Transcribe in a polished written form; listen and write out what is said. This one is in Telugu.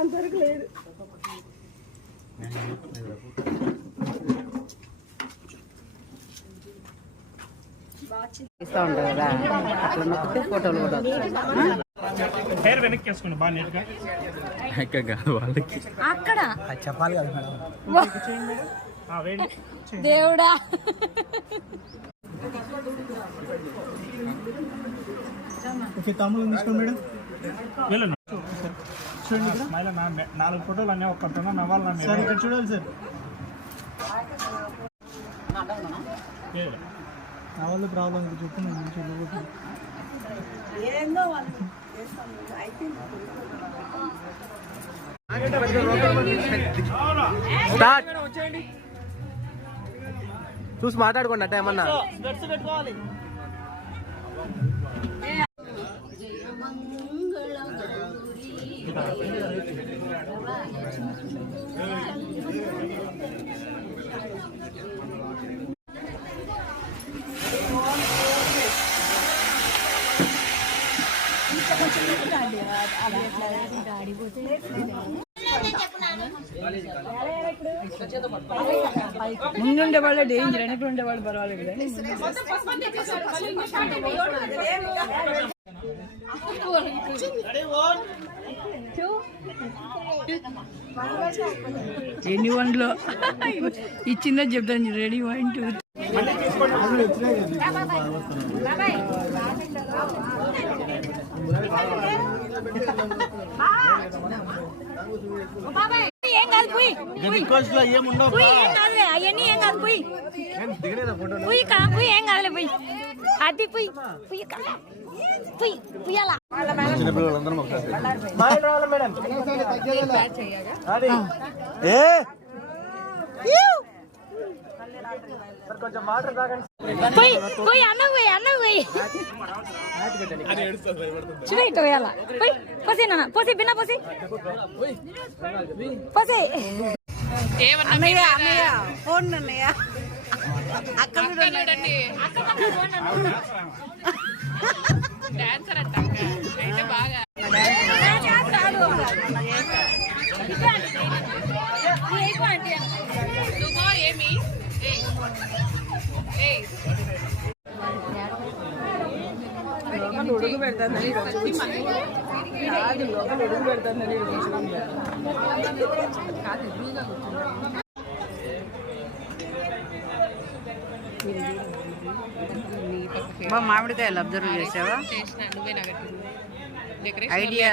అంతవరకు లేదు. ఇస్తా ఉంటారు కదా అట్లా నొక్కితే ఫోటోలు కూడా హెయిర్ వెనక్కి వేసుకోండి బాగా నీట్గా. ఇక్కడ కాదు వాళ్ళకి అక్కడ చెప్పాలి కదా మేడం. దేవుడా తమ్ముళ్ళు తీసుకోండి మేడం. వెళ్ళండి చూడండి ఇక్కడ 4 ఫోటోలు అన్నీ ఒక్కటి నవ్వాలి సార్. ఇక్కడ చూడాలి సార్. నా వాళ్ళు ప్రాబ్లం చెప్తున్నాను. స్టార్ట్ చూసి మాట్లాడుకోండి అట్ట ఏమన్నా. ముందుండే వాళ్ళే డేంజర్, వెనక ఉండే వాళ్ళు పర్వాలేదు. ఎన్ని వన్లో ఈ చిన్న చెప్తాను. రెడీ 1 2 ఏం కాదు పోయి అవన్నీ ఏం కాదు పోయి ఏం కాదులే పోయి అది పోయి పుయ్యాలా చిన్నపిల్లలందరం ఒకసారి పోయి అన్న పోయి చూడ పోయాలా పోయి పోసి నాన్న పోసి బిన్న పోసి పోసి అన్నయ్య ఫోన్ అన్నయ్య అక్కడ డాన్సర్ అంట అయితే బాగా నువ్వు ఏమి ఉడుగు పెడతానని ఉడుగు పెడతానని మామిడికాయలు అబ్జర్వ్ చేసావా? చేసిన నువ్వే నాకు ఐడియా